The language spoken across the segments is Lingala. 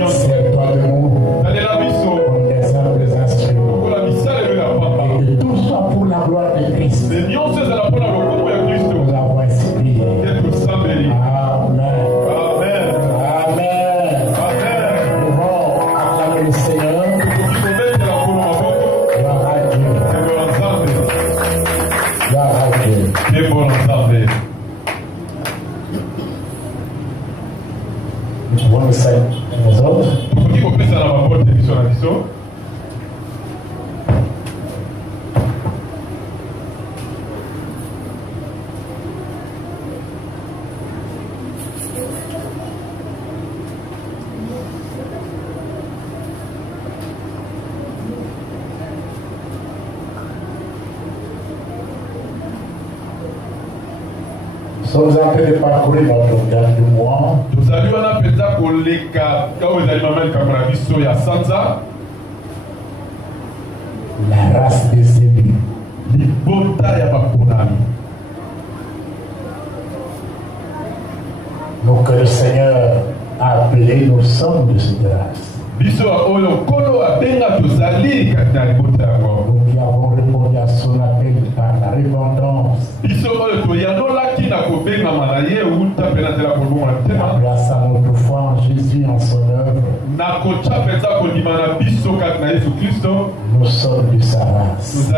choses. Sers-toi de nous comme des simples instruments. Et que tout soit pour la gloire de Christ. Nous avons inspiré. Amen. Amen. Nous pouvons acclamer le Seigneur. Gloire à Dieu. Gloire à Dieu. Nous pouvons nous saluer les autres. Nous sommes en train de parcourir notre gamme du mois. La race des élus. Nous que le Seigneur a appelé, nous sommes de cette race. Nous qui avons répondu à son appel par la repentance. Grâce à notre foi en Jésus, en son œuvre, nous sommes de sa race.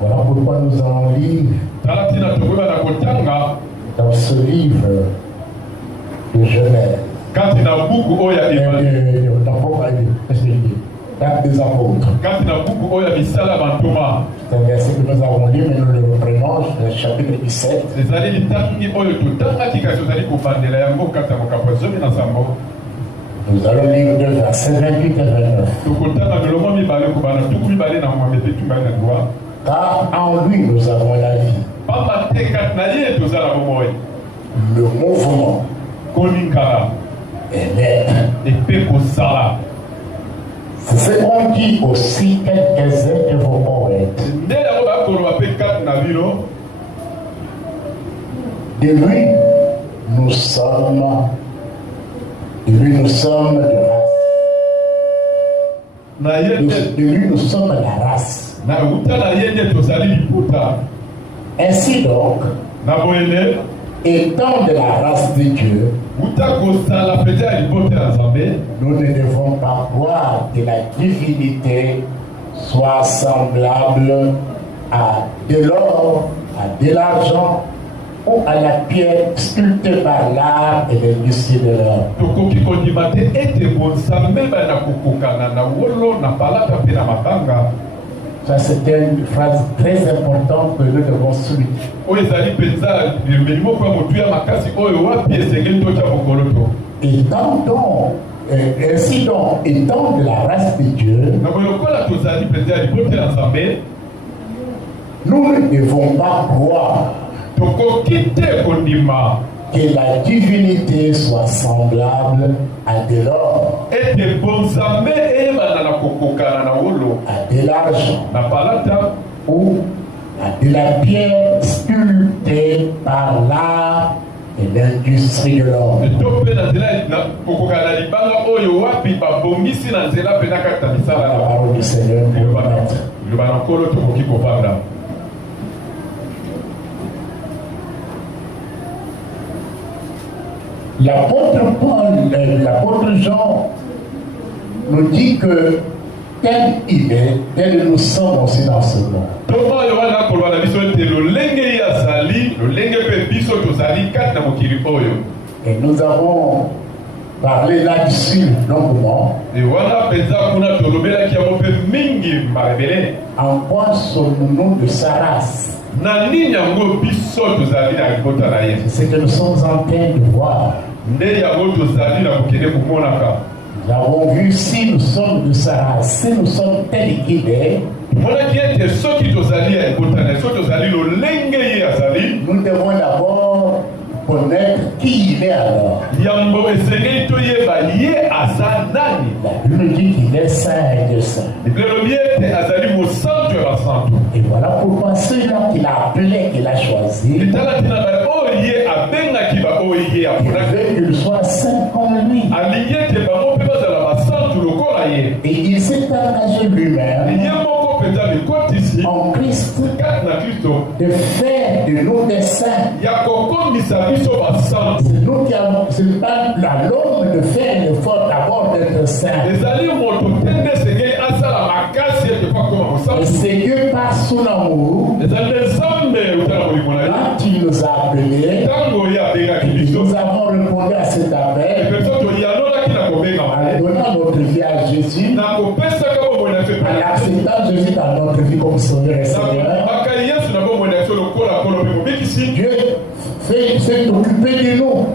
Voilà pourquoi nous allons lire dans ce livre de Genèse. Quand il a beaucoup des apôtres. C'est un verset que nous avons lu, mais nous le reprenons, le chapitre 17. Nous allons lire de versets 28 et 29. Car en lui nous avons la vie, le mouvement et l'être. C'est ce qu'ont dit aussi quelques-uns de vos poètes. De lui, nous sommes de race. De lui, nous sommes la race. Ainsi donc, étant de la race de Dieu, nous ne devons pas croire que la divinité soit semblable à de l'or, à de l'argent ou à la pierre sculptée par l'art et l'industrie de l'or. Ça, c'est une phrase très importante que nous devons souligner. Ainsi donc, étant de la race de Dieu, nous ne devons pas croire que la divinité soit semblable à de l'or, à de l'argent ou à de la pierre sculptée par l'art et l'industrie de l'or. La parole du Seigneur pour le maître. L'apôtre Jean nous dit que tel il est, tel nous sommes aussi dans ce monde. Et nous avons parlé là-dessus longuement. En quoi sommes-nous de sa race? C'est ce que nous sommes en train de voir. Nous avons vu si nous sommes de sa race, si nous sommes tels qu'il est. Nous devons d'abord connaître qui il est alors. La Bible dit qu'il est saint et Dieu saint. Et voilà pourquoi ceux-là qu'il a appelés, qu'il a choisis, il veut qu'il soit saint comme lui. Et il s'est engagé lui-même en Christ de faire de nous des saints. C'est nous qui avons, c'est pas à l'homme de faire l'effort d'abord d'être saint. Et c'est Dieu par son amour, quand il nous a appelés, nous avons répondu à cet appel en donnant notre vie à Jésus, en acceptant Jésus dans notre vie comme Sauveur et Seigneur. Dieu s'est occupé de nous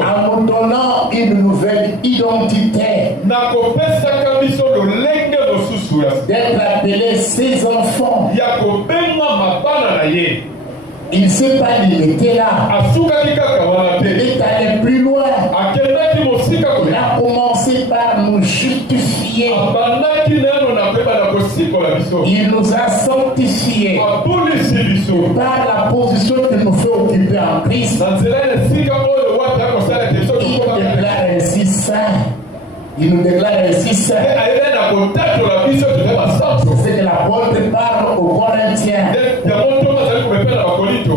en nous donnant une nouvelle identité, d'être appelé ses enfants. Il ne s'est pas limité là. Il est allé plus loin. Il a commencé par nous justifier. Il nous a sanctifiés par la position qu'il nous fait occuper en Christ. Il déclare ainsi saint. Il nous déclare ainsi saint. C'est ce que l'apôtre parle aux Corinthiens.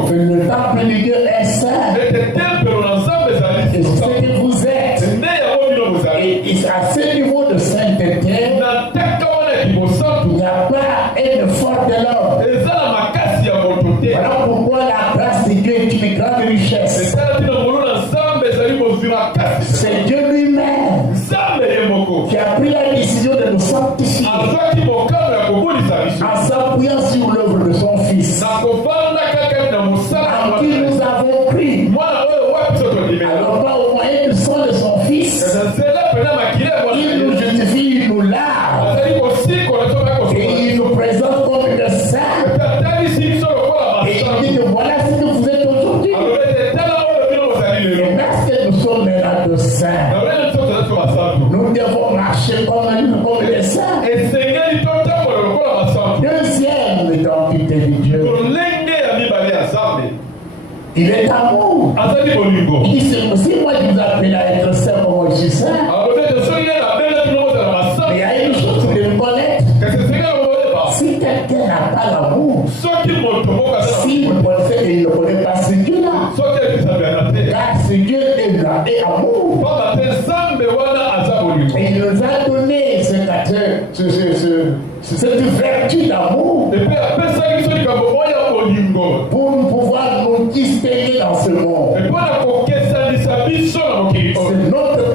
Que le temple de Dieu est saint. Et c'est ce que vous êtes. Et à ce niveau de sainteté, il n'y a pas un effort de l'homme. Voilà pourquoi la grâce de Dieu est une grande richesse. C'est Dieu lui-même qui a pris la décision de nous sanctifier en s'appuyant sur l'œuvre de son Fils, en qui nous avons pris. Alors pas au moyen du sang de son Fils, il nous justifie, il nous lave et il nous présente comme de saints. Et il dit que voilà ce que vous êtes aujourd'hui. Et parce que nous sommes maintenant de saints, nous devons marcher comme des saints. Deuxième identité de Dieu, il est amour. Il dit c'est moi qui vous appelle à être saint comme moi je suis saint. Mais il y a une chose que vous devez connaître. Si quelqu'un n'a pas l'amour, s'il ne connaît pas ce Dieu-là, car ce Dieu est amour. Et il nous a donné cette vertu d'amour pour nous pouvoir nous distinguer dans ce monde.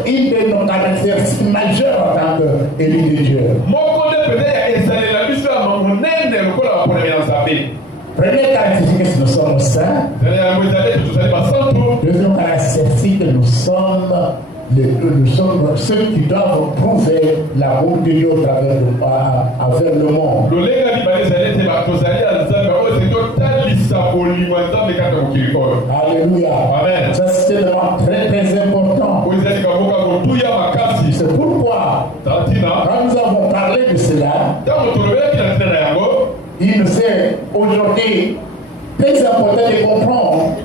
C'est une de nos caractéristiques majeures en tant qu'élu de Dieu. Première caractéristique, c'est que nous sommes saints. Deuxième caractéristique, nous sommes ceux qui doivent prouver l'amour de Dieu envers le monde. Alléluia. Amen. Ça c'est vraiment très très important. C'est pourquoi quand nous avons parlé de cela, il nous est aujourd'hui très important de comprendre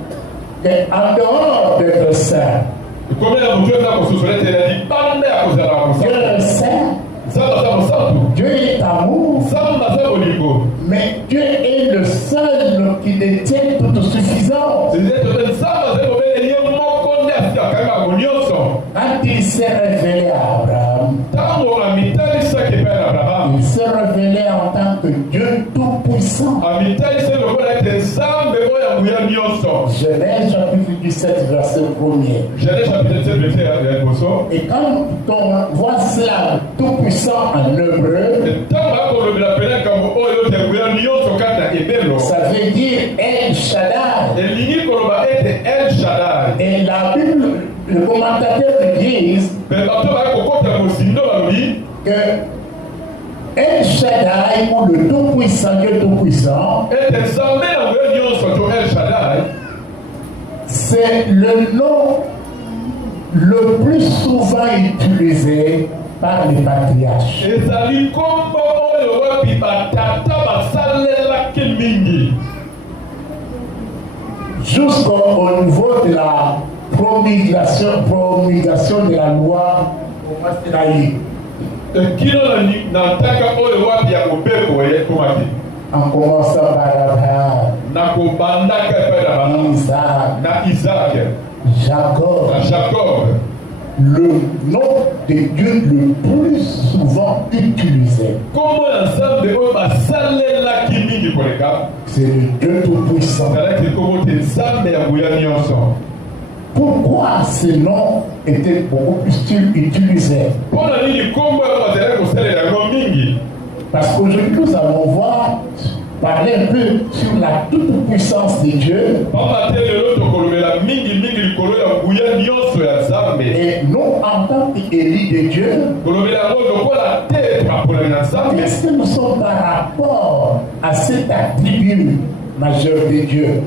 qu'en dehors d'être saint, Dieu est amour, mais Dieu est le seul qui détient toute suffisance. Quand il s'est révélé à Abraham, il s'est révélé en tant que Dieu tout-puissant. Genèse chapitre 17, verset 1er. Et quand on voit cela tout-puissant en hébreu, ça veut dire El Shaddai. Et la Bible, le commentateur dit que El Shaddai, ou le tout-puissant, Dieu tout-puissant, C'est le nom le plus souvent utilisé par les patriarches. Jusqu'au niveau de la promulgation de la loi au Mastéraï. En commençant par Abraham, Isaac, Jacob, le nom de Dieu le plus souvent utilisé. C'est le Dieu Tout-Puissant. Pourquoi ce nom était beaucoup plus utilisé? Parce qu'aujourd'hui nous allons voir, parler un peu sur la toute-puissance de Dieu. Et nous, en tant qu'élus de Dieu, est-ce que nous sommes par rapport à cet attribut majeur de Dieu?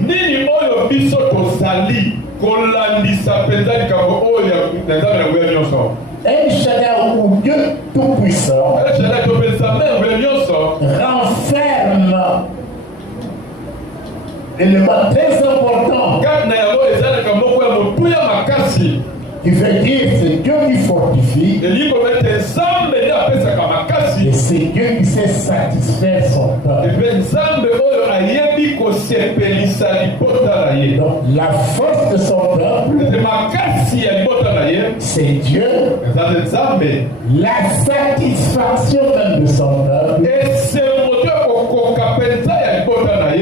El Shaddai ou Dieu Tout-Puissant renferme l'élément très important qui veut dire c'est Dieu qui fortifie et c'est Dieu qui sait satisfaire son peuple. Donc la force de son peuple, c'est Dieu. La satisfaction même de son peuple,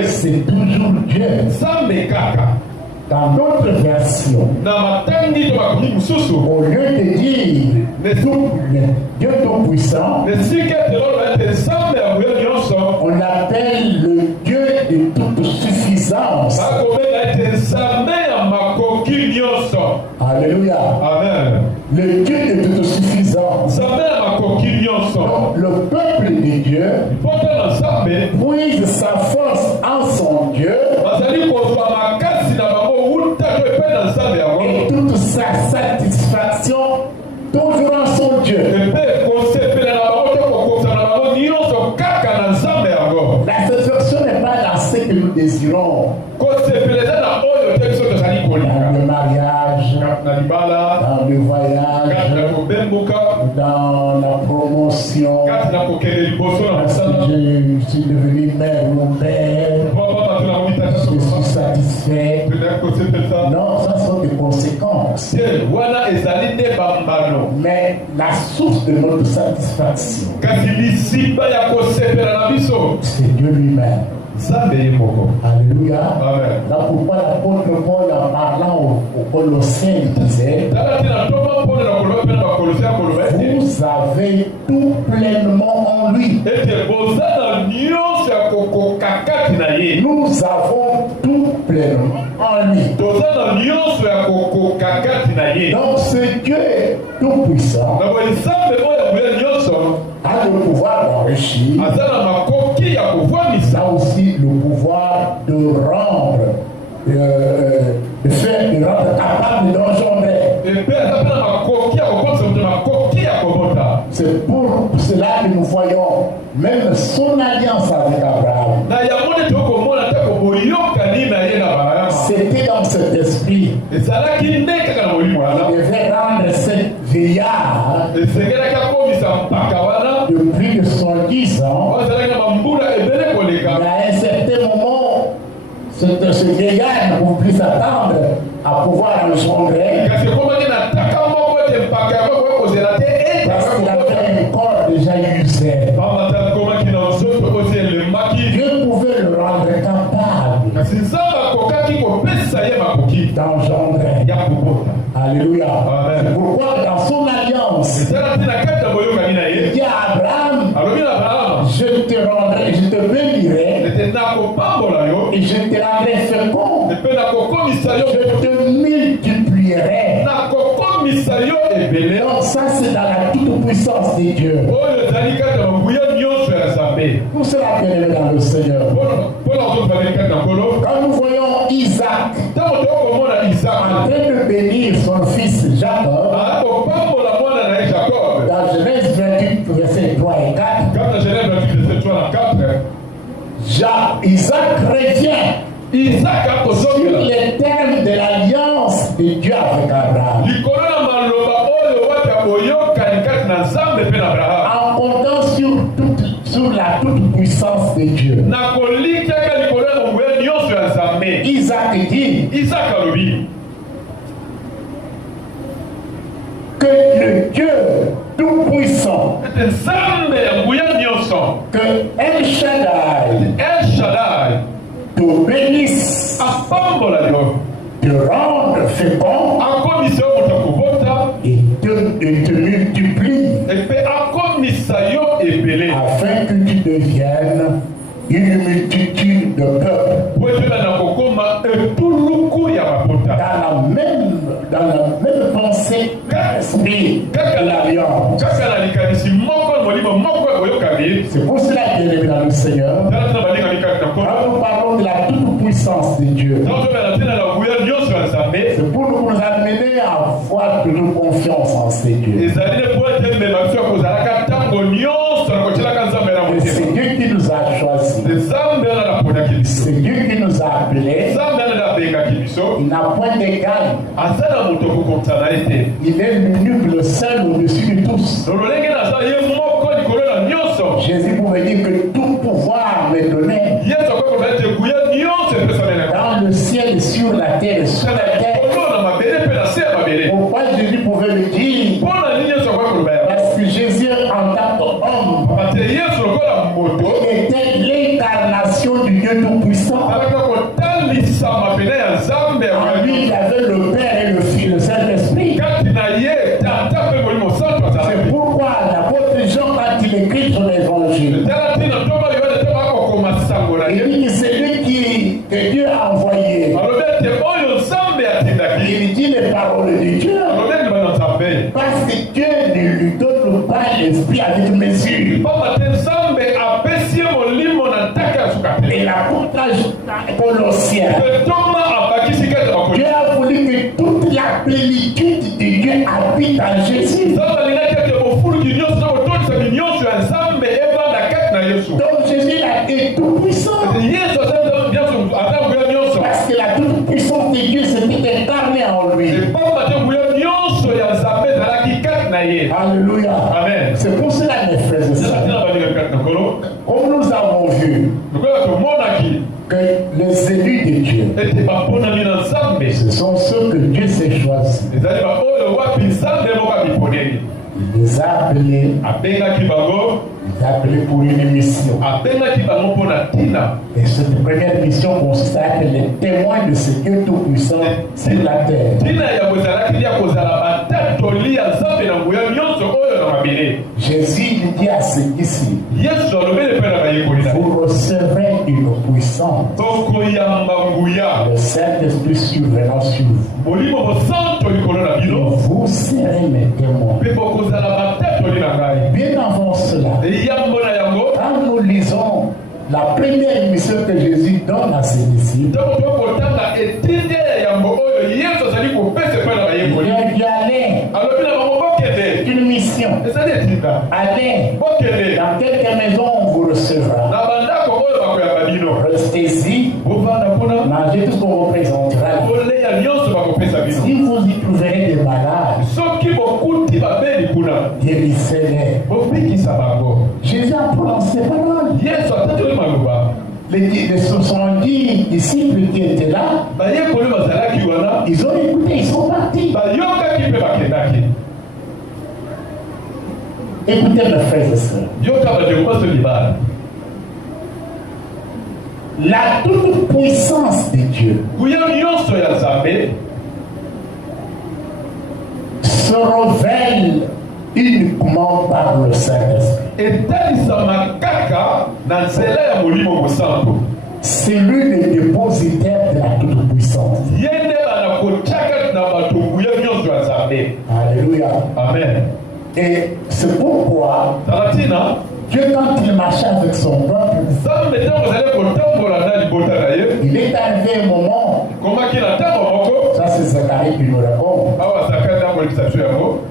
c'est toujours Dieu. Dans d'autres versions, au lieu de dire Dieu Tout-Puissant, on appelle le Dieu de toute suffisance. Alléluia. Amen. Le Dieu de toute suffisance. Donc, le peuple de Dieu puise sa force en son Dieu et toute sa satisfaction toujours en son Dieu. La satisfaction n'est pas dans ce que nous désirons. Dans le mariage, dans le voyage, dans la promotion, parce que je suis devenu mère ou père, je suis satisfait. Non, ça sont des conséquences. Mais la source de notre satisfaction, c'est Dieu lui-même. Alléluia. Là pourquoi l'apôtre Paul, en parlant aux Colossiens, disait: vous avez tout pleinement en lui. Nous avons tout pleinement en lui. Donc ce Dieu tout-puissant a le pouvoir d'enrichir, a aussi le pouvoir de rendre, de rendre capable d'engendrer. C'est pour cela que nous voyons même son alliance avec Abraham. C'était dans cet esprit. Il devait rendre cette vieillard de plus de 70 ans. Mais à un certain moment, ce vieillard ne pouvait plus s'attendre à pouvoir engendrer. Parce qu'il avait un corps déjà usé. Dieu pouvait le rendre capable d'engendrer. Alléluia. C'est pourquoi dans son alliance, il dit à Abraham: je te rendrai, je te bénirai, et je te rendrai fécond, je te multiplierai. Donc ça c'est dans la toute puissance de Dieu. Nous sommes appelés dans le Seigneur. Quand nous voyons Isaac bénir son fils Jacob, dans Genèse 28, versets 3 et 4, Isaac revient sur les termes de l'alliance de Dieu avec Abraham. En comptant sur la toute-puissance de Dieu. Isaac dit que le Dieu tout-puissant, que El Shaddai te bénisse, te rendre fécond et te multiplie, afin que tu deviennes une multitude de peuples. Dans la même pensée, esprit de l'alliance. C'est pour cela, bien-aimés dans le Seigneur, quand nous parlons de la toute-puissance de Dieu, c'est pour nous amener à avoir de nous confiance en ces dieux. Et c'est Dieu qui nous a choisis. C'est Dieu qui nous a appelés. Il n'a point d'égal. Il est l'unique, le seul au-dessus de tous. Jésus pouvait dire que tout pouvoir m'est donné dans le ciel et sur la terre et sur la terre. Pourquoi Jésus pouvait le dire? Parce que Jésus, en tant qu'homme, était l'incarnation du Dieu Tout-Puissant. En lui, il y avait le Père et le Fils, le Saint-Esprit. C'est pourquoi l'apôtre Jean, quand il écrit son évangile, il dit que c'est lui que Dieu a envoyé. Il dit les paroles de Dieu. Parce que Dieu ne lui donne pas l'esprit avec mesure. Et la partage Colossiens. Dieu a voulu que toute la plénitude de Dieu habite en Jésus. Donc Jésus est tout puissant. Parce que la toute puissance de Dieu s'était incarnée en lui. Alléluia. Amen. C'est pour cela, mes frères et sœurs, comme nous avons vu que les élus de Dieu, ce sont ceux que Dieu s'est choisis. Il les a appelés. Il les a appelés pour une mission. Et cette première mission consiste à être les témoins de ce Dieu tout-puissant sur la terre. Jésus dit à ceux ici, vous recevrez une puissance. Le Saint-Esprit survenant sur vous. Vous serez mes témoins. Bien avant cela, quand nous lisons la première mission que Jésus donne à ses disciples, il a dit allez, c'est une mission. Allez, dans quelques maisons on vous recevra. Restez-y, mangez tout ce qu'on vous présentera. Si vous y trouverez des malades, guérissez-les. Jésus a prononcé ces paroles. Les 70 disciples qui étaient là, ils ont écouté, ils sont partis. Écoutez mes frères et sœurs. La toute puissance de Dieu se révèle uniquement par le Saint-Esprit. C'est lui le dépositaire de la toute-puissance. Alléluia. Amen. Et c'est pourquoi Dieu, quand il marchait avec son peuple, il est arrivé un moment, ça c'est Zacharie Zacharie qui nous raconte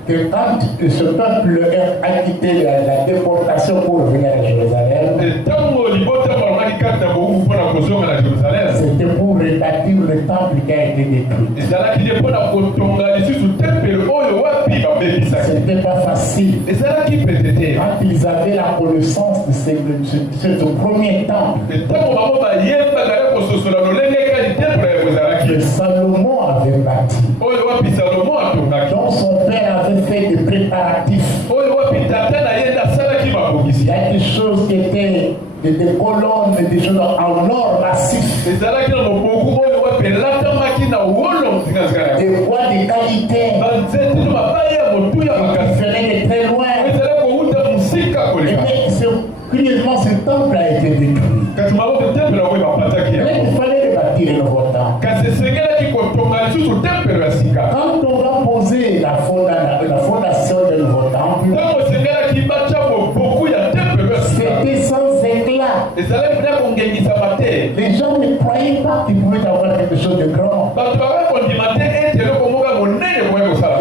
que quand ce peuple a quitté la déportation pour venir à Jérusalem, c'était pour rebâtir le temple qui a été détruit. C'était pas facile. Quand ils avaient la connaissance de ce premier temple que Salomon avait bâti, dont son père avait fait des préparatifs. Il y a des choses qui étaient des colonnes, des choses en or massif, des bois de qualité, qui venaient de très loin. Et curieusement, ce temple a été détruit. Il fallait rebâtir le nouveau temple. Quand on va poser la fondation du nouveau temple, c'était sans éclat. Les gens ne croyaient pas qu'ils pouvaient avoir quelque chose de grand. Il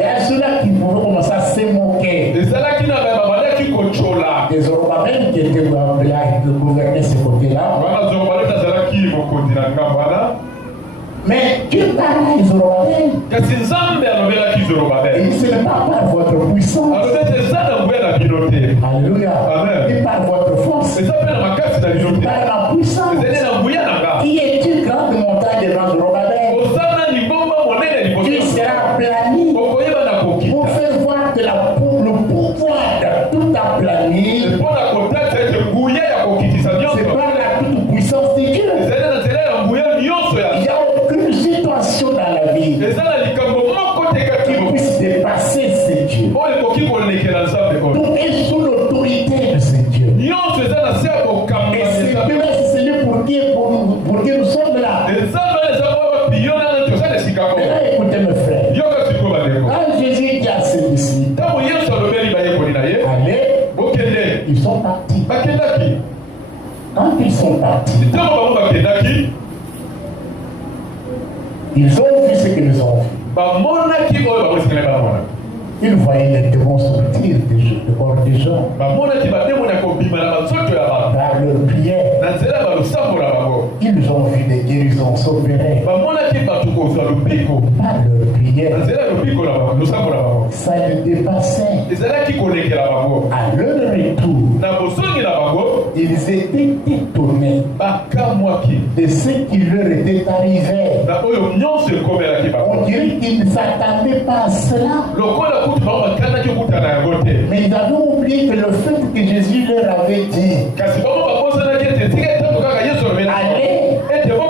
y a ceux-là qui pouvaient commencer à se moquer. Les Zorobabel qui étaient gouverner ce côté-là. Mais Dieu parle à Zorobabel. Il dit, ce n'est pas par votre puissance. Alléluia. Et par votre force. Par la puissance. Qui est une grande montagne devant Zorobabel? Qui sera planie pour faire voir que le pouvoir de tout aplanir, c'est par la toute puissance de Dieu. Il n'y a aucune situation dans la vie qui puisse dépasser ce Dieu. Tout est sous l'autorité de ce Dieu. Et c'est celui pour qui nous sommes là. Mais là, écoutez mes frères. Quand Jésus dit à ses disciples, allez, ils sont partis. Quand ils sont partis, ils ont vu ce qu'ils ont vu. Ils voyaient les démons sortir de bord des gens. Par leur prière, ils ont vu des guérisons s'opérer. Par leur prière, ça les dépassait. À leur retour, ils étaient étonnés de ce qui leur était arrivé. On dirait qu'ils ne s'attendaient pas à cela. Mais ils avaient oublié que le fait que Jésus leur avait dit,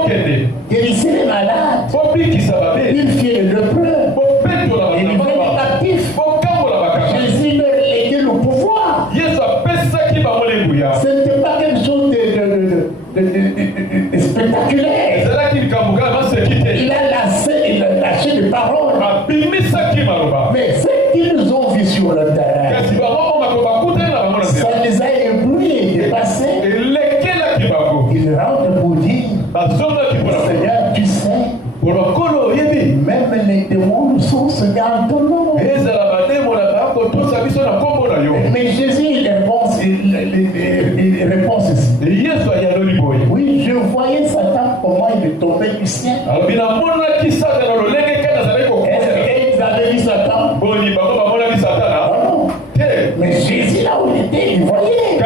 allez, guérissez les malades, purifiez les lépreux, délivrez les captifs. Jésus leur léguait le pouvoir. Ce n'était pas quelque chose de spectaculaire. Il a lâché des paroles. Mais ce qu'ils ont vu sur le terrain, ça les a éblouis et dépassés. Ils rentrent pour dire, Seigneur, tu sais, même les démons sont Seigneur en ton nom. Mais Jésus, il répond ceci. Oui, je voyais Satan comment il est tombé du ciel. Est-ce qu'ils avaient vu Satan? Non. Mais Jésus, là où il était, il voyait.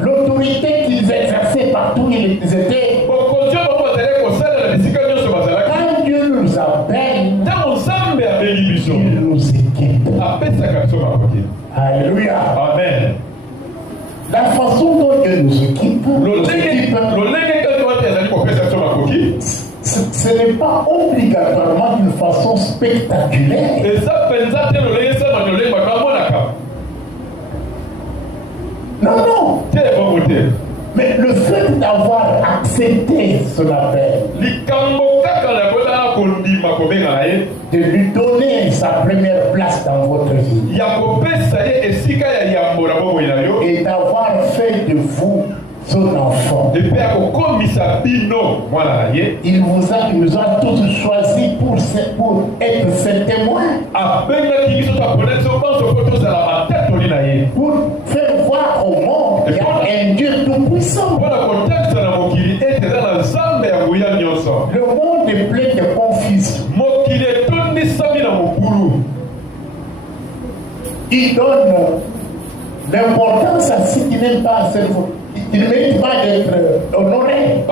L'autorité qu'ils exerçaient partout, ils étaient. Quand Dieu nous appelle, il nous équipe. Alléluia. Amen. La façon dont Dieu nous équipe, ce n'est pas obligatoirement d'une façon spectaculaire. Non. Mais le fait d'avoir accepté son appel, de lui donner sa première place dans votre vie, et d'avoir fait de vous son enfant. Il nous a tous choisis pour être ses témoins. Pour faire voir au monde qu'il y a un Dieu tout-puissant. Le monde est plein de confusion. Il donne l'importance à ce qui n'est pas il ne mérite pas d'être honoré.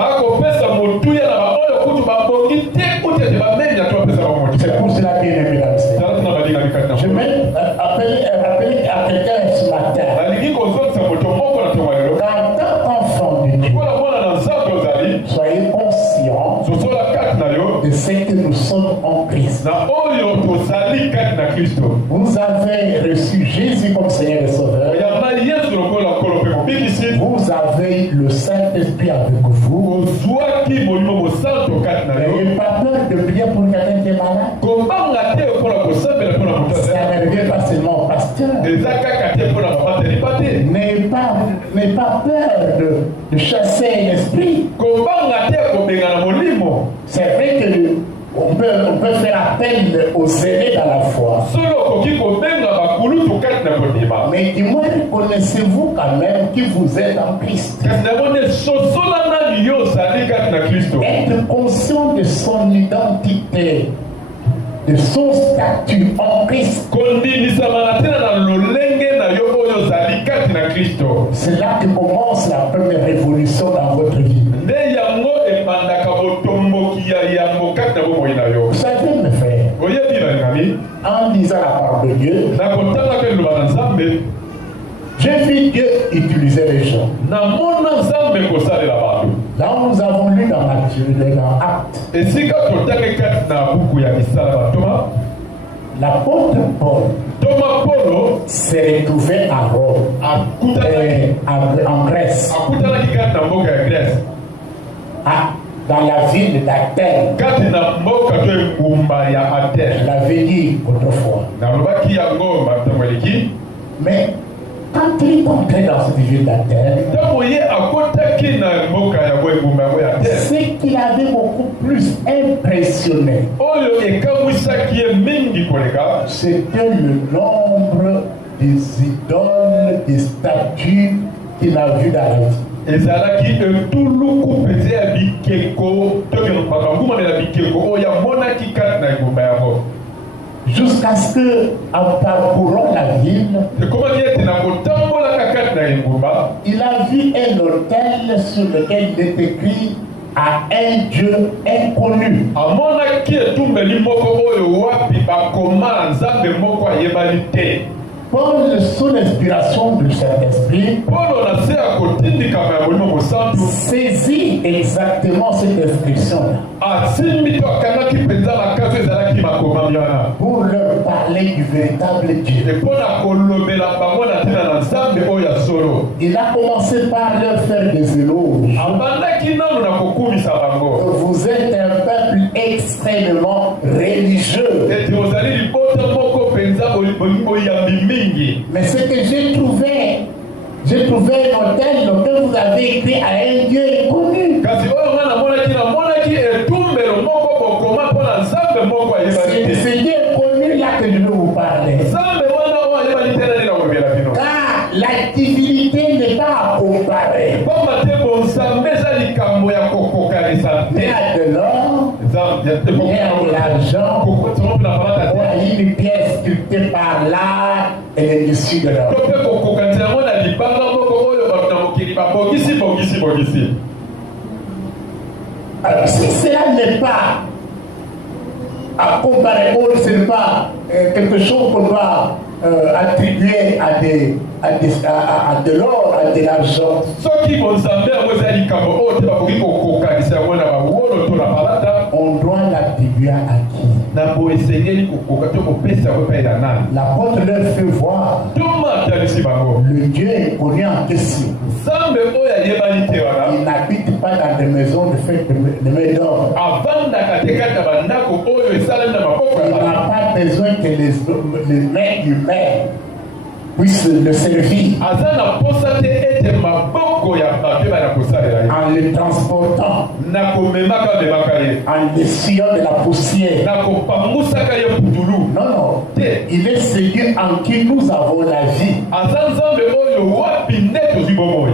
C'est pour cela qu'il est bien. Je vais appeler à quelqu'un ce matin. Quand enfant de Dieu, soyez conscients de ce que nous sommes en Christ. Vous avez reçu Jésus comme Seigneur et Sauveur. Vous avez le Saint-Esprit avec vous. N'ayez pas peur de prier pour quelqu'un qui est malade. Ça ne revient pas seulement au pasteur. N'ayez pas peur de chasser l'esprit. C'est vrai que on peut faire appel aux aînés dans la foi. Mais du moins, connaissez-vous quand même qui vous êtes en Christ. Être conscient de son identité, de son statut en Christ. C'est là que commence la première révolution dans votre vie. Vous savez, mes frères, en lisant la parole de Dieu, j'ai vu Dieu utiliser les gens. Là où nous avons lu dans Matthieu, dans Actes, l'apôtre Paul s'est retrouvé à Rome, en Grèce, dans la ville d'Athènes. Je l'avais dit autrefois. Mais quand il est entré dans cette ville d'Athènes, ce qui l'avait beaucoup plus impressionné, c'était le nombre des idoles, des statues qu'il a vues dans la vie. Jusqu'à ce que, en parcourant la ville, il a vu un hôtel sur lequel il est écrit à un Dieu inconnu. Paul, sous l'inspiration du Saint-Esprit, saisit exactement cette inscription-là pour leur parler du véritable Dieu. Il a commencé par leur faire des éloges. Vous êtes un peuple extrêmement religieux. Mais ce que j'ai trouvé un hôtel lequel vous avez écrit à un Dieu inconnu. C'est ce Dieu inconnu là que je veux vous parler. Car la divinité n'est pas à comparer. Il y a de l'or, il y a de l'argent, il y a une pièce sculptée par l'art et l'issue de l'or. Alors si cela n'est pas à comparer, ce n'est pas quelque chose qu'on doit attribuer à de l'or, à de l'argent. On doit l'attribuer à qui? L'apôtre leur fait voir le Dieu est connu en question. Il n'habite pas dans des maisons de fête de main d'or. Il n'a pas besoin que les mains humaines puisse le servir en le transportant, en essuyant de la poussière. Non, il est Seigneur en qui nous avons la vie.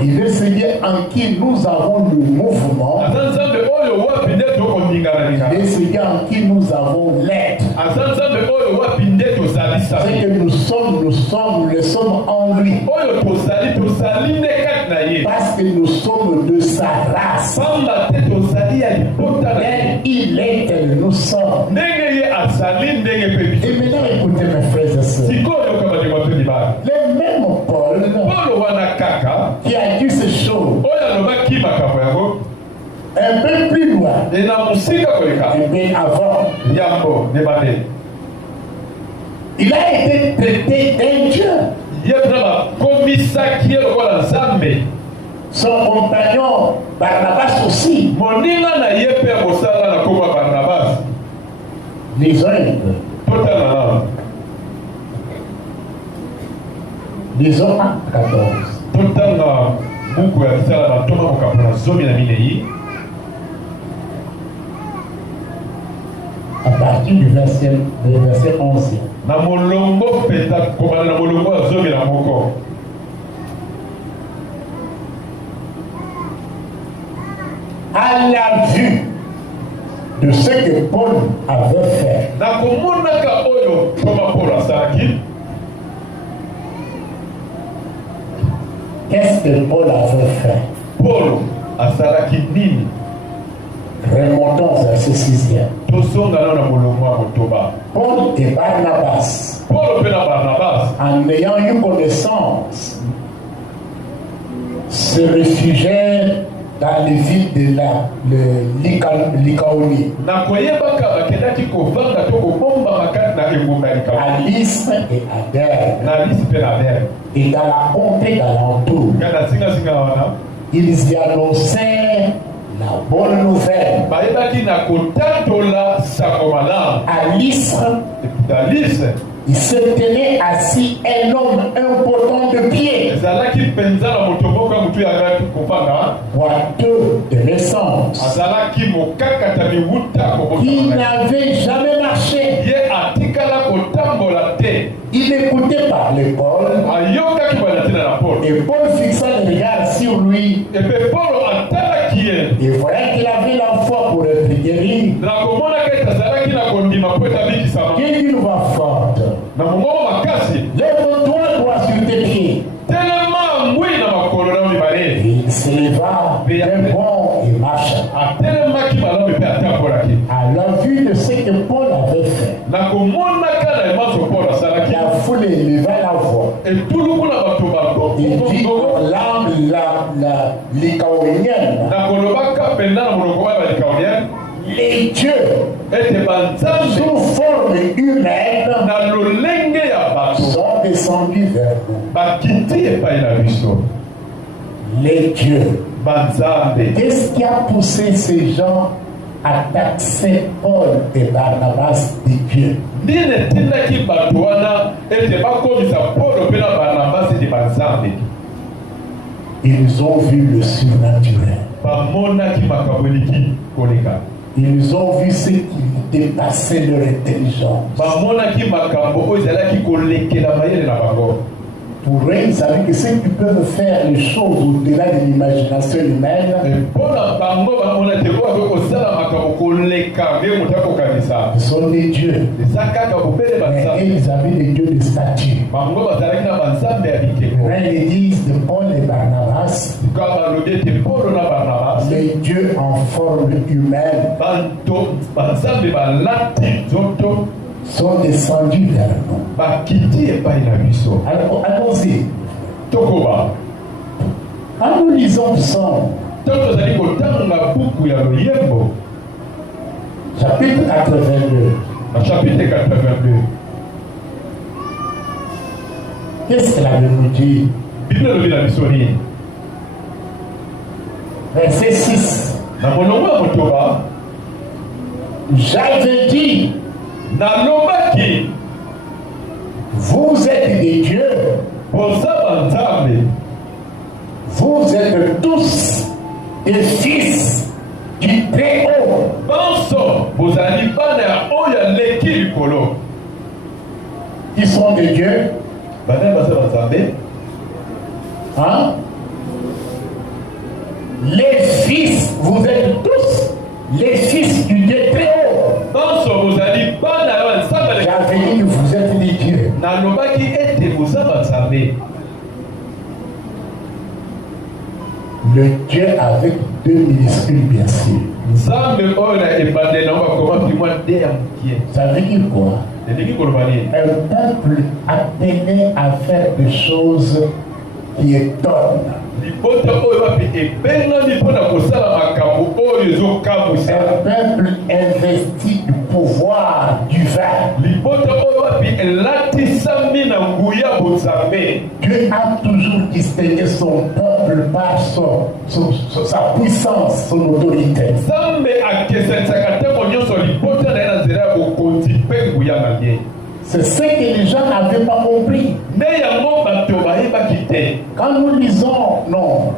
Il est Seigneur en qui nous avons le mouvement. Il est Seigneur en qui nous avons l'aide. C'est que nous sommes en lui. Parce que nous sommes de sa race. Il est que nous sommes. Et maintenant, écoutez mes frères et sœurs. Le même Paul qui a dit ces choses un peu plus loin et bien avant, il a été traité d'un Dieu. Son compagnon Barnabas aussi. Lisons un peu. Lisons Actes 14. À partir du verset 11. À la vue de ce que Paul avait fait, qu'est-ce que Paul avait fait? Remontons au verset 6e. Paul et Barnabas, en ayant eu connaissance, se réfugièrent dans les villes de l'Icaonie, à Lystre et à Derbe, et dans la contrée d'alentour. Ils y annoncèrent la bonne nouvelle. À Lystre, il se tenait assis un homme impotent de pied, boiteux de naissance, qui n'avait jamais marché. Il écoutait parler Paul, et Paul fixa le regard sur lui, et voyant qu'il avait la foi pour être guéri, qu'il dit une voix forte: lève-toi droit sur tes pieds. Et il se leva d'un bond et marcha. À la vue de ce que Paul avait fait, la foule éleva la voix. Il dit en langue l'Icaonienne: les dieux sous forme humaine sont descendus vers nous. Les dieux. Qu'est-ce qui a poussé ces gens à taxer Paul et Barnabas des dieux? Ils ont vu le surnaturel. Ils ont vu ce qui dépassait leur intelligence. Pour eux, ils savaient que ceux qui peuvent faire les choses au-delà de l'imagination humaine, ce sont des dieux. Mais ils avaient des dieux de statue. L'église de Paul et Barnabas, les dieux en forme humaine, sont descendus vers nous. Alors, allons-y. Quand nous lisons Psaume, chapitre 82. Qu'est-ce que la Bible nous dit? Verset 6. J'avais dit, vous êtes des dieux, des fils du Très-Haut. Qui sont de Dieu. Hein? Les fils, vous êtes tous les fils du Dieu Très-Haut. J'avais dit que vous êtes des dieux. Le Dieu avec deux minuscules, bien sûr. Ça veut dire quoi? Un peuple appelé à faire des choses qui étonnent. Un peuple investi du pouvoir divin. Dieu a toujours distingué son peuple par sa puissance, son autorité. C'est ce que les gens n'avaient pas compris. Quand nous lisons Nombre,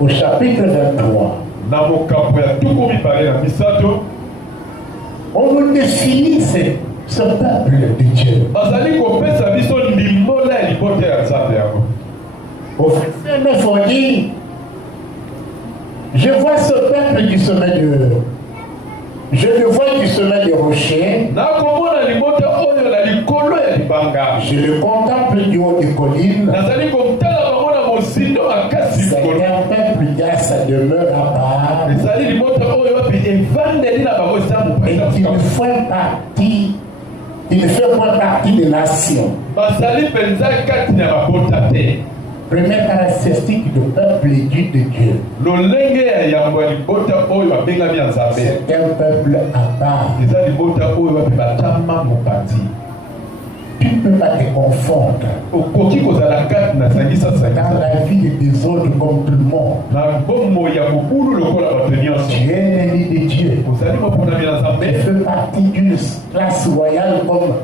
au chapitre 23, on nous définit ce peuple de Dieu. Au verset 9, on dit, je vois ce peuple du sommet de... Je le vois du sommet des rochers. Je le contemple du haut des collines. C'est un peuple qui a sa demeure à part. Et qui ne fait pas partie des nations. Première caractéristique du peuple élu de Dieu. C'est un peuple à part. Tu ne peux pas te confondre dans la vie des autres comme tout le monde. Tu es l'ennemi de Dieu. Tu fais partie d'une classe royale comme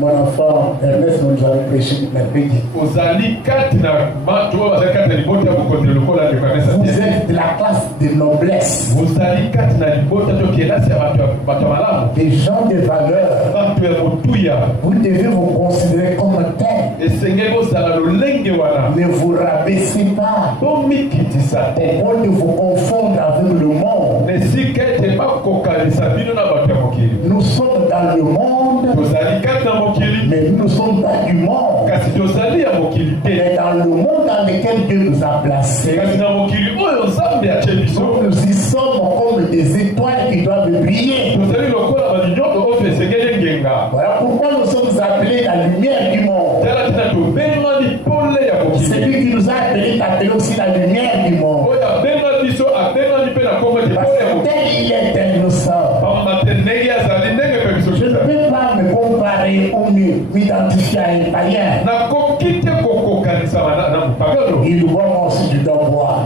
mon enfant Ernest nous a prêché mercredi. Vous êtes de la classe de noblesse. Des gens de valeur. Vous devez vous considérer comme tel. Ne vous rabaissez pas. Au point de vous confondre avec le monde. Nous sommes dans le monde. Mais nous ne sommes pas du monde. Mais dans le monde dans lequel Dieu nous a placés, nous y sommes comme des étoiles qui doivent briller. Voilà pourquoi nous sommes appelés la lumière du monde. Celui qui nous a appelés est appelé aussi la lumière du monde. Parce que tel il est, tel nous sommes. Je ne peux pas me comparer ou m'identifier à un païen. Il boit aussi du bois.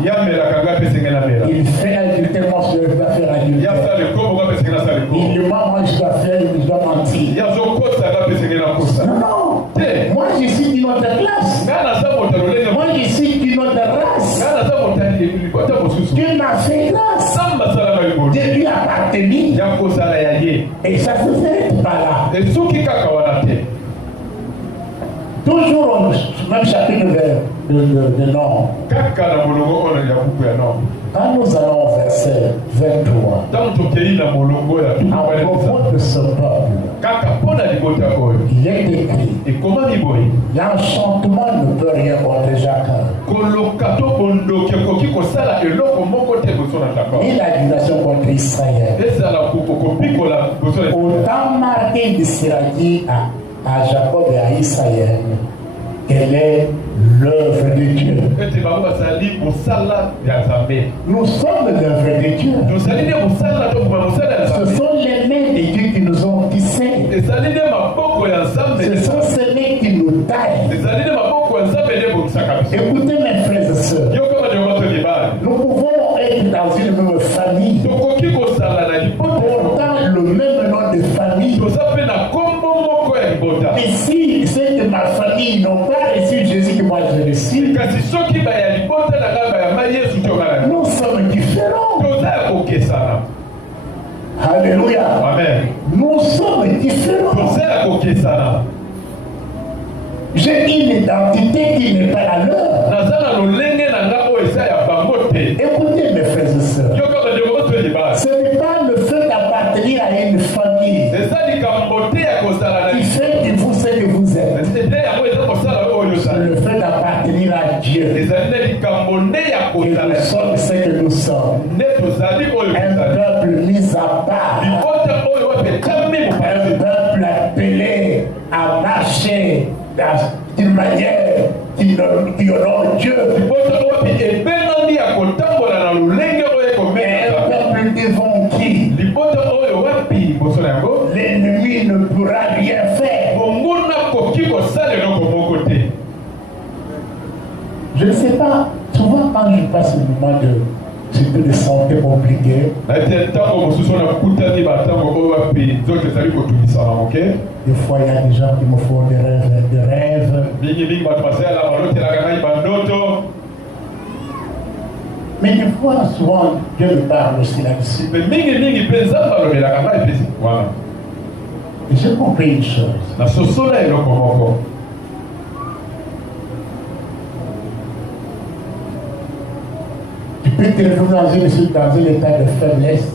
Il fait adultèrement ce que je dois faire adultère. Il ment, moi je dois mentir. Non, moi je suis d'une autre classe. Moi je suis d'une autre race. Dieu m'a fait grâce. Dieu lui a appartenu. Et ça se fait pas là. Toujours au même chapitre de Nombre. Quand nous allons au verset 23, à propos de ce peuple, il est écrit, l'enchantement ne peut rien contre Jacob. Et l'adulation contre Israël. Autant marqué d'Israël à Jacob et à Israël, quelle est l'œuvre de Dieu. Nous sommes l'œuvre de Dieu. Ce sont les mains de Dieu qui nous ont tissés. Ce sont ces mains qui nous taillent. Écoutez mes frères et sœurs, nous pouvons être dans une même famille, portant le même nom de famille, Mais si ceux de ma famille n'ont pas reçu Jésus que moi je reçu, nous sommes différents. Alléluia. Amen. Nous sommes différents. J'ai une identité qui n'est pas la leur. Écoutez mes frères et sœurs. Ce n'est pas le fait d'appartenir à une famille qui fait de vous ce que vous êtes. C'est le fait d'appartenir à Dieu. Et nous sommes ce que nous sommes. Un peuple mis à part. Un peuple appelé à marcher d'une manière qui honore Dieu. Un peuple devant qui l'ennemi ne pourra rien faire. Je ne sais pas, souvent quand je passe un moment de santé compliqué, des fois il y a des gens qui me font des rêves. Mais des fois, souvent, Dieu me parle aussi là-dessus. Et j'ai compris une chose. Tu peux te retrouver dans un état de faiblesse.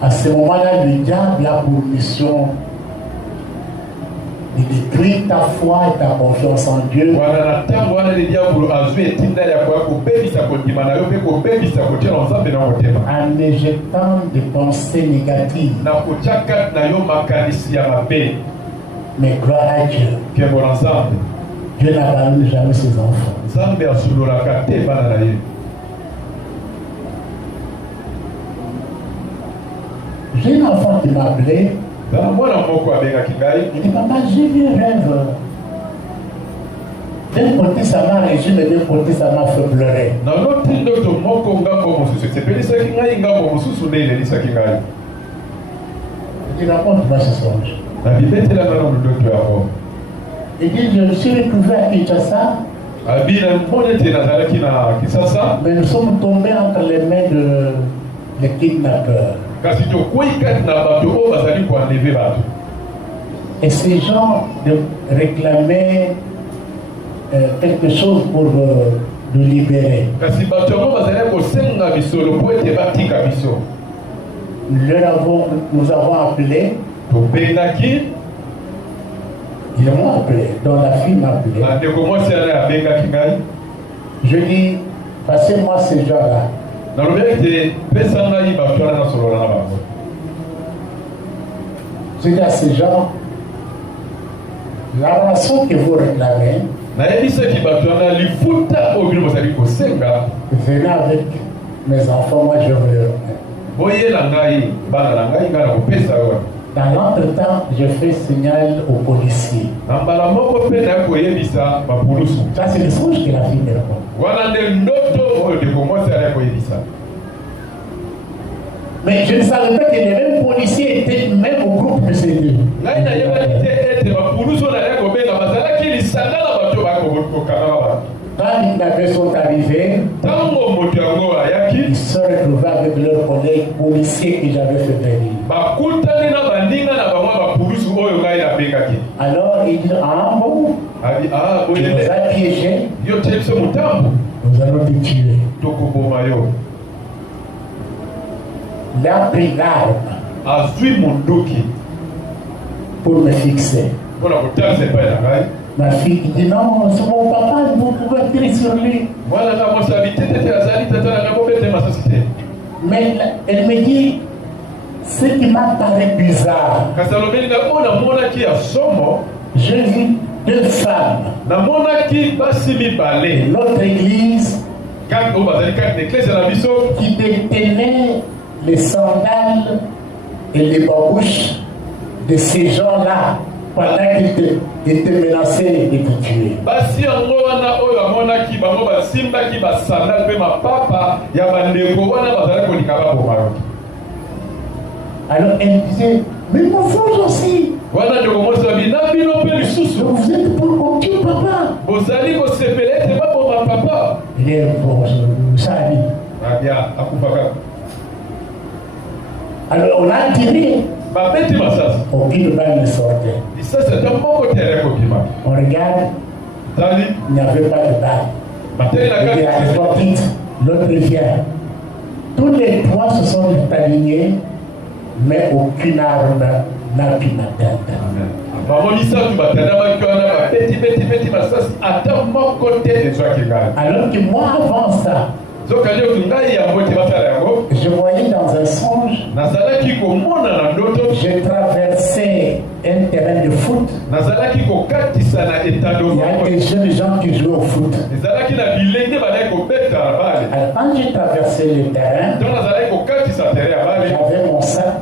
À ce moment-là, le diable a pour mission de détruire ta foi et ta confiance en Dieu. En éjectant des pensées négatives. Mais gloire à Dieu. Dieu n'abandonne jamais ses enfants. J'ai un enfant qui m'a appelé. Il dit, papa, j'ai eu un rêve. D'un côté, ça m'a régi, mais d'un côté, ça m'a fait pleurer. Il dit, raconte-moi ce songe. Il dit, je me suis retrouvé à Kinshasa. Mais nous sommes tombés entre les mains des kidnappeurs. Et ces gens réclamaient quelque chose pour nous libérer. Nous avons appelé. Ils m'ont appelé, donc la fille m'a appelé. Je dis, passez-moi ces gens-là. Je dis à ces gens, la rançon que vous réclamez, venez avec mes enfants, moi je veux les remettre. Dans l'entretemps, je fais signal aux policiers. Ça, c'est le songe que la fille me raconte. Mais je ne savais pas que les mêmes policiers étaient même au groupe de ces deux. Quand les kidnappeurs sont arrivés, ils se retrouvaient avec leurs collègues policiers que j'avais fait venir. Alors il dit, ah bon, tu nous as piégés, nous allons te tuer. Il a pris l'arme pour me fixer. Ma fille dit non, c'est mon papa, vous pouvez tirer sur lui. Mais elle me dit, ce qui m'a paru bizarre, j'ai vu deux femmes. L'autre église qui détenait les sandales et les babouches de ces gens-là pendant qu'ils étaient menacés de vous tuer. Alors elle disait, mais mon frère aussi. Voilà, donc moi ça dit, n'a pas non plus sous. Vous êtes pour qui papa? Vous allez vous séparer, c'est pas pour ma papa. Il est bon, ça a dit. Ah bien, à Koufaka. Alors on a tiré. Ma petite massage. Aucune balle ne sortait. Et ça c'est un bon côté de Kokima. On regarde. Il n'y avait pas de balle. Il y a des petites, l'autre vient. Tous les trois se sont alignés, mais aucune arme n'a pu m'atteindre. Alors que moi, avant ça, je voyais dans un songe, j'ai traversé un terrain de foot. Il y a des jeunes gens qui jouent au foot. Alors, quand j'ai traversé le terrain, j'avais mon sac.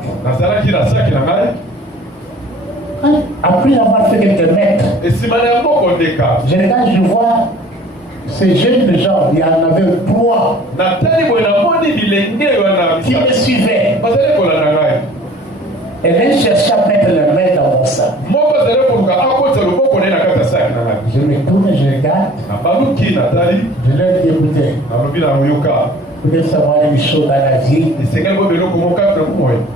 Après avoir fait quelques mètres, je regarde, je vois ces jeunes gens, il y en avait 3 qui me suivaient. Et l'un cherchait à mettre la main dans mon sac. Je me tourne, je regarde. Je leur dis, écoutez, vous devez savoir une chose dans la vie.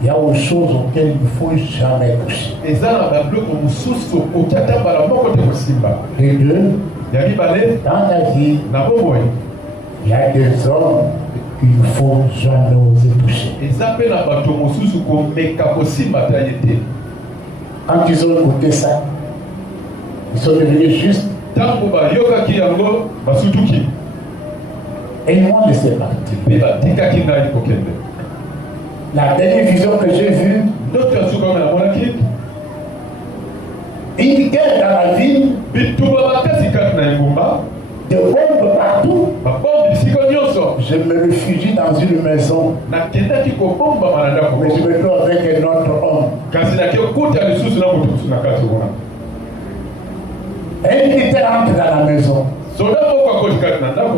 Il y a autre chose auquel il ne faut jamais toucher. Les deux, dans la vie, il y a des hommes qu'il ne faut jamais oser toucher. Quand ils ont écouté ça, ils sont devenus justes. Et ils m'ont laissé partir. La dernière vision que j'ai vue, une guerre dans la ville, de bombes partout. Je me réfugie dans une maison. Mais je me trouve avec un autre homme. Un militaire entre dans la maison.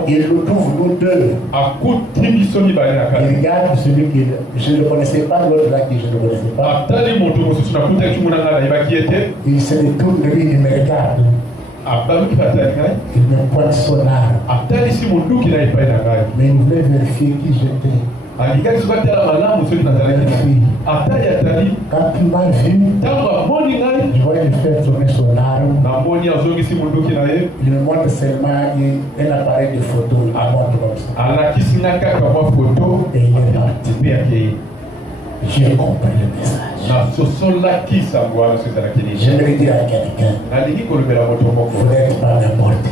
Il nous trouve, nous deux. Il regarde celui qui je ne connaissais pas, l'autre là qui je ne connaissais pas. Il se détourne de lui, il me regarde. Il me pointe son arme. Mais il voulait vérifier qui j'étais. Quand il m'a vu, je voyais lui faire tourner son arme. Il me montre seulement un appareil de photo. Il me montre comme ça. Et il est parti. J'ai compris le message. J'aimerais dire à quelqu'un, vous n'êtes pas n'importe qui.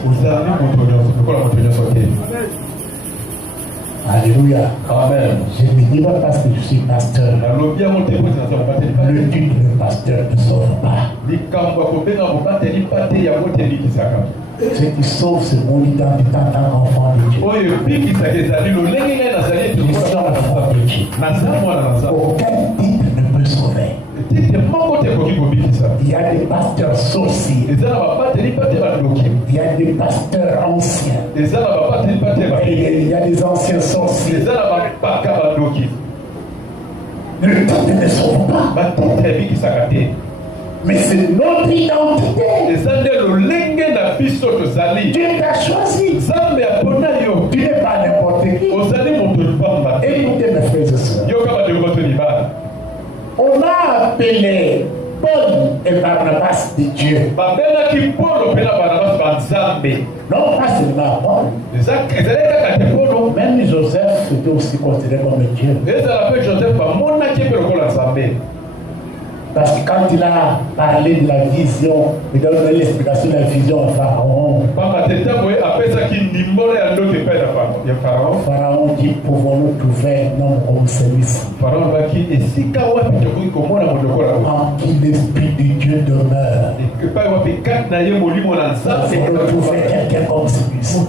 Alléluia. Amen. Je ne dis pas parce que je suis pasteur. Le titre de pasteur ne sauve pas. Ce qui sauve, c'est mon identité en tant qu'enfant de Dieu. Je suis enfant de Dieu. Aucun titre ne peut sauver. Il y a des pasteurs sorciers. Il y a des pasteurs anciens. Et il y a des anciens sorciers. Le titre ne sauve pas. Mais c'est notre identité. Dieu t'a choisi. Tu n'es pas n'importe qui. Écoutez mes frères et sœurs. On a appelé Paul et Barnabas de Dieu. Non, pas seulement Paul. Même Joseph était aussi considéré comme Dieu. Parce que quand il a parlé de la vision, il a donné l'explication de la vision à Pharaon. Pharaon dit, pouvons-nous trouver un homme comme celui-ci en qui l'Esprit de Dieu demeure. Pouvons-nous trouver quelqu'un comme celui-ci.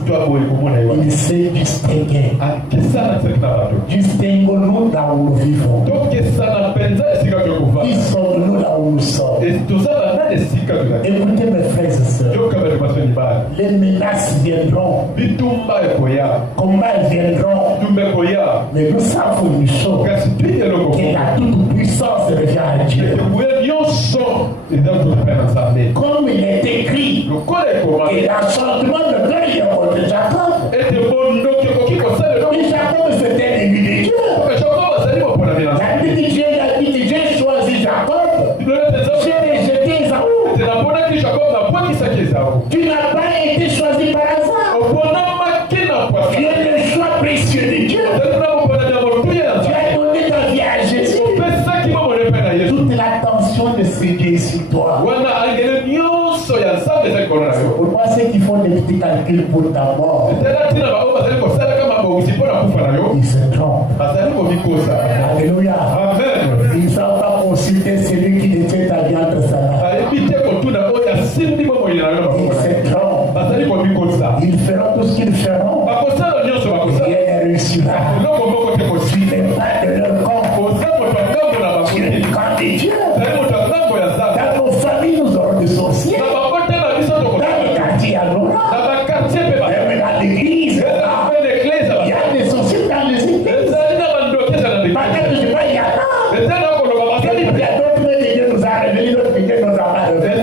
Il s'est distingué. Distinguons-nous là où nous vivons. Ils sont nous là où nous sommes. Écoutez mes frères et sœurs. Les menaces viendront. Combats viendront. Mais nous savons une chose. Que la toute puissance revient à Dieu. Comme il est écrit, et l'enchantement de Dieu est contre Jacob. Et Jacob c'était l'ennemi de Dieu. La Bible dit Dieu j'ai choisi Jacob, j'ai rejeté Esaü. Tu n'as pas été choisi par hasard. Tu es le choix précieux de Dieu. Tu as donné ta vie à Jésus. Toute l'attention de ce Dieu est sur toi. Pourquoi ceux qui font des petits calculs pour ta mort, ils se trompent. Alléluia. Ils ne savent pas consulter celui qui détient ta vie entre sa main. Ils se trompent. Ils feront tout ce qu'ils feront. Rien ne réussira. Tu n'es pas de leur camp. Tu es du camp de Dieu. Dans nos familles, nous aurons des sorciers. Dans le quartier à Laurent. Même dans l'église. Il y a des sorciers dans les églises. Peut-être que je vois, il y en a. Il y a d'autres que Dieu nous a révélés, d'autres que Dieu nous a pas révélés.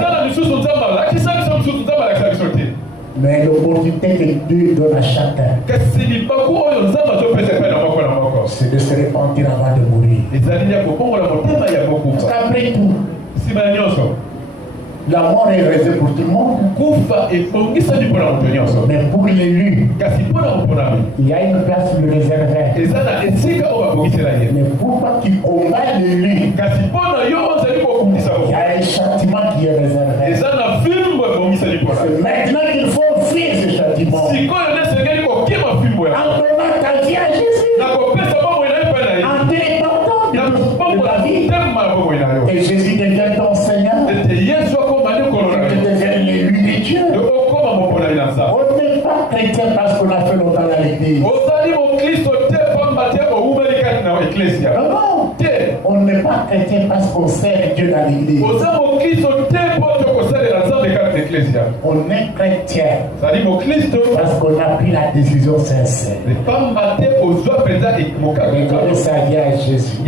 Mais l'opportunité que Dieu donne à chacun, c'est de se repentir avant de mourir. Parce qu'après tout, la mort est réservée pour tout le monde. Mais pour l'élu, il y a une place lui réservée. Mais pour toi qui combats l'élu, il y a un châtiment qui est réservé. C'est maintenant qu'il faut offrir ce châtiment. En donnant ta vie à Jésus. En te répantant de la vie. Et Jésus devient ton Seigneur. Et tu deviens l'élu de Dieu. On n'est pas chrétien parce qu'on a fait longtemps dans l'église. Non. On n'est pas chrétien parce qu'on sert Dieu dans l'église. On est chrétien parce qu'on a pris la décision sincère. De donner sa vie à Jésus.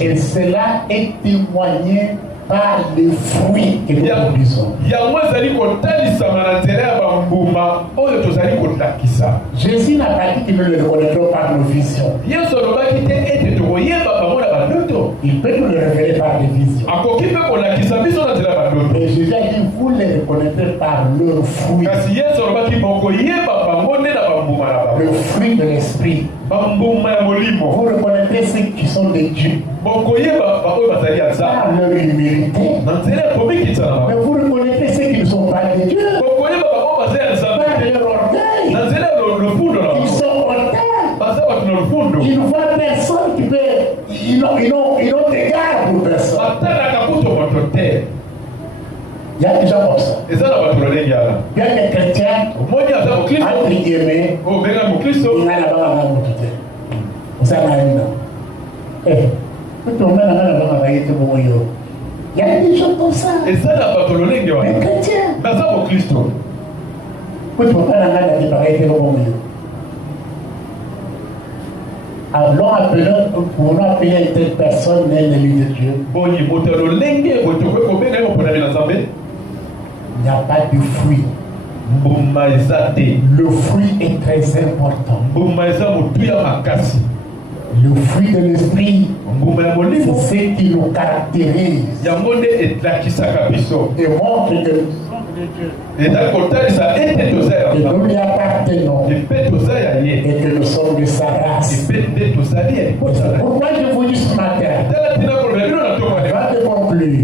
Et cela est témoigné par les fruits que nous produisons. Jésus n'a pas dit que nous le reconnaîtrons par nos visions. Il peut nous le révéler par les visions. Et Jésus a dit, vous les reconnaîtrez par leurs fruits. Le fruit de l'esprit. Vous reconnaîtrez ceux qui sont des dieux par leur humilité. Mais vous reconnaîtrez ceux qui ne sont pas des dieux par leur orgueil. Ils sont orgueils. Ils ne voient personne qui peut. Ils n'ont d'égard pour personne. Il y a des gens comme ça. Il y a des chrétiens, entre guillemets, il y a là-bas à Moutouté. On s'en a une. Eh, tout le monde a là-bas à Moutouté. Il y a des gens comme ça. Les chrétiens. Pourquoi tu ne peux pas aller à Moutouté? Pour nous appeler une telle personne, n'est l'élu de Dieu. Il n'y a pas de fruit. Le fruit est très important. Le fruit de l'esprit, c'est ce qui nous caractérise et montre que nous lui appartenons et que nous sommes de sa race. Pourquoi je vous dis ce matin, va te conclure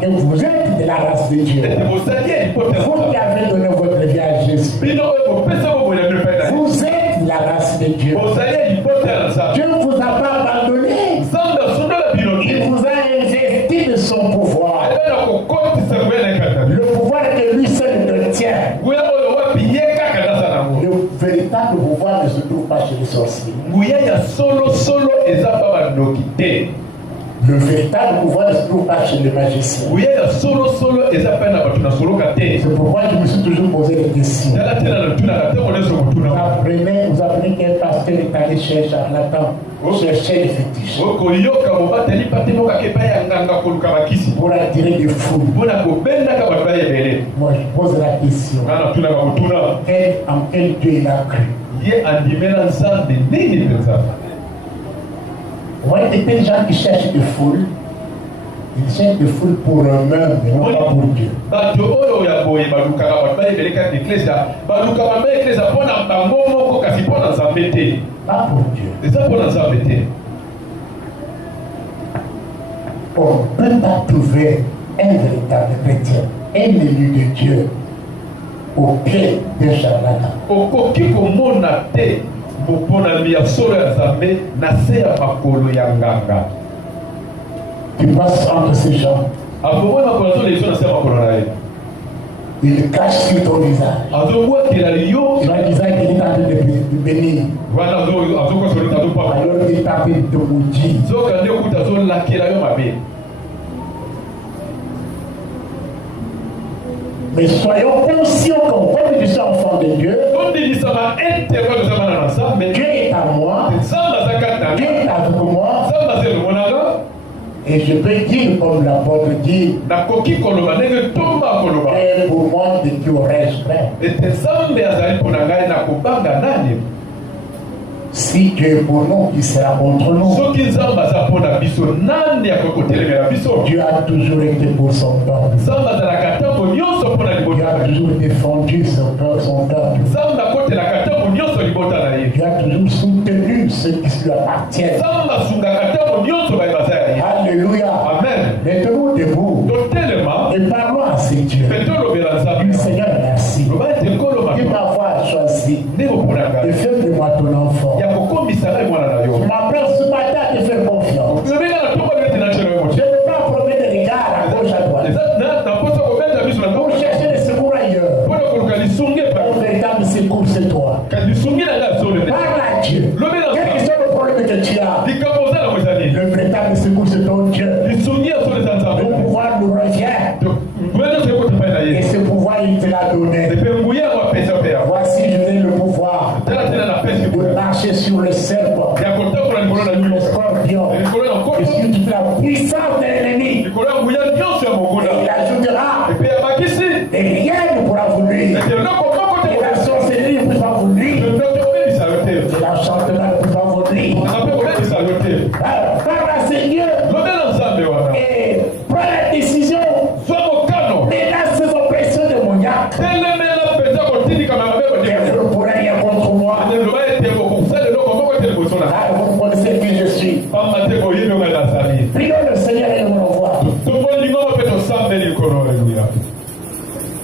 que vous êtes de la race de Dieu. Vous qui avez donné votre vie à Jésus, vous êtes de la race de Dieu. Dieu ne vous a pas abandonné. Il vous a investi de son pouvoir. Le pouvoir que lui seul détient. Le véritable pouvoir ne se trouve pas chez les sorciers. Le véritable pouvoir ne se trouve pas chez le magicien. C'est pourquoi je me suis toujours posé des questions. Vous apprenez qu'un pasteur est allé chercher un charlatan, chercher les fétiches. Pour attirer des foules. Moi je pose la question. En quel Dieu il a cru? Vous voyez des gens qui cherchent des foules. Ils cherchent des foules pour eux-mêmes, mais non pas pour Dieu. Pas pour Dieu. On ne peut pas trouver un véritable chrétien, un élu de Dieu, au pied d'un charlatan. Tu passes entre ces gens. Il cache sur ton visage. Ton visage qu'il est en train de bénir. Alors il est en train de maudire. Mais soyons conscients qu'en comme je suis enfant de Dieu, Dieu est à moi, Dieu est avec moi, et je peux dire comme l'apôtre dit, et pour moi de qui aurais-je craint? Si Dieu est pour nous, qui sera contre nous? Dieu a toujours été pour son peuple. Dieu a toujours défendu son peuple. Dieu a toujours soutenu ceux qui lui appartiennent. Alléluia. Amen. Mettons-nous debout et parlons à ces dieux. Du Seigneur, merci. Qui m'avoir choisi et fais de moi ton enfant. Je m'apprends ce matin à te faire confiance. Je ne veux pas promettre des regards à gauche à droite. Pour chercher des secours ailleurs. Mon véritable secours, c'est toi. Parle à Dieu. Quel que soit le problème que tu as, le véritable secours, c'est ton Dieu. Le pouvoir nous revient. Et ce pouvoir, il te l'a donné. Voici, je donne le pouvoir de marcher sur le serpent, sur le scorpion, et sur toute la puissance de l'ennemi. Il ajoutera, et rien ne pourra vous nuire. Et la sorcellerie ne pourra vous nuire. Et l'enchantement ne pourra vous nuire. Parle à Seigneur et prends la décision. Menace ces oppressions démoniaques. Elle ne pourra rien contre moi.